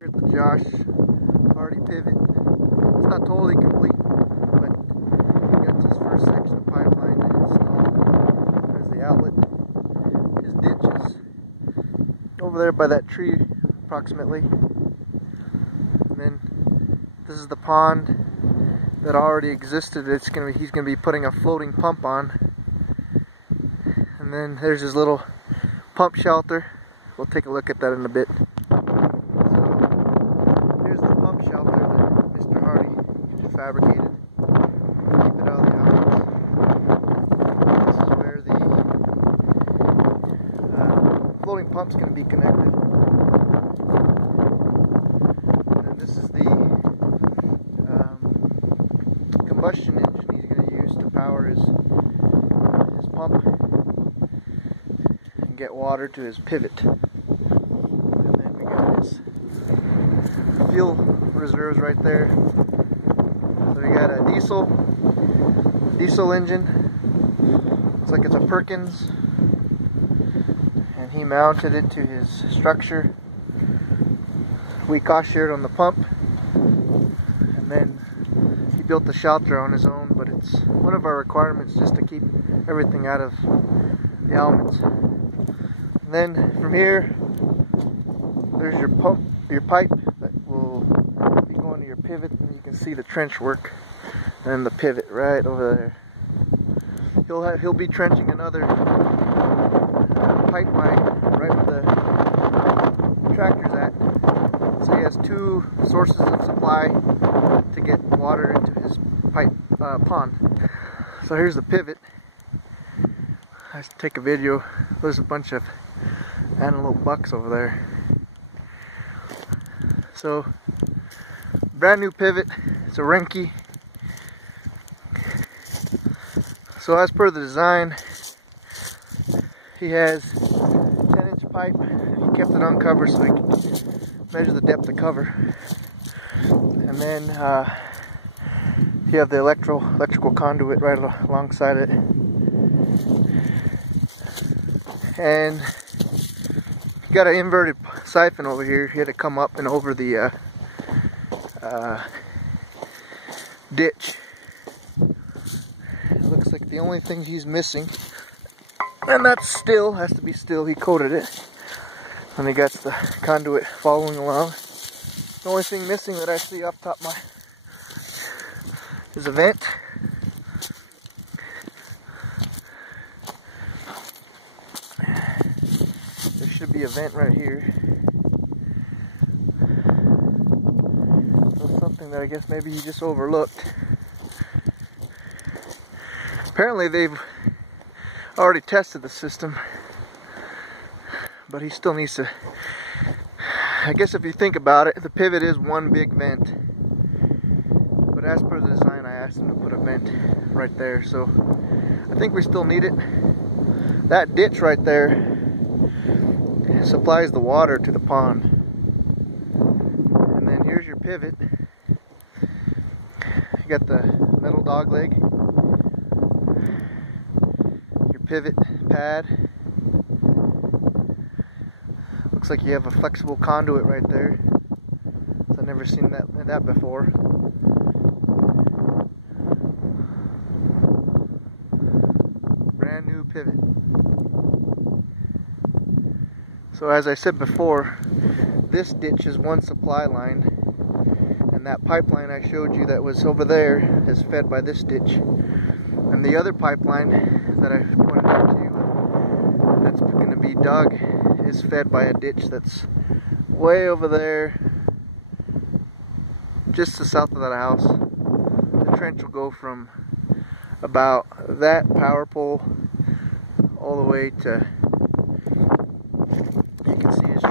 Here's the Josh Hardy pivot. It's not totally complete, but he got his first section of pipeline installed. There's the outlet. His ditch is over there by that tree, approximately. And then this is the pond that already existed. He's gonna be putting a floating pump on. And then there's his little pump shelter. We'll take a look at that in a bit. Shelter that Mr. Hardy fabricated to keep it out of the elements. This is where the floating pump's going to be connected. And this is the combustion engine he's going to use to power his pump and get water to his pivot. And then we got his fuel reserves right there. So we got a diesel engine. Looks like it's a Perkins, and he mounted it to his structure. We cost shared on the pump, and then he built the shelter on his own. But it's one of our requirements just to keep everything out of the elements. And then from here, there's your pump, your pipe that will going to your pivot, and you can see the trench work and the pivot right over there. He'll be trenching another pipeline right where the tractor's at. So he has two sources of supply to get water into his pond. So here's the pivot. I take a video. There's a bunch of antelope bucks over there. So brand new pivot. It's a Renke. So as per the design, he has 10-inch pipe. He kept it uncovered so he could measure the depth of cover. And then you have the electrical conduit right alongside it. And you got an inverted siphon over here. He had to come up and over the ditch. It looks like the only thing he's missing, and that's still, has to be still. He coated it, and he got the conduit following along. The only thing missing that I see off top of is a vent. There should be a vent right here. Something that I guess maybe he just overlooked. Apparently they've already tested the system, but he still needs to, I guess if you think about it, the pivot is one big vent, but as per the design I asked him to put a vent right there, so I think we still need it. That ditch right there supplies the water to the pond, and then here's your pivot. You got the metal dog leg, your pivot pad. Looks like you have a flexible conduit right there. I've never seen that before. Brand new pivot. So as I said before, this ditch is one supply line. And that pipeline I showed you that was over there is fed by this ditch. And the other pipeline that I pointed out to you that's going to be dug is fed by a ditch that's way over there, just to the south of that house. The trench will go from about that power pole all the way to, you can see his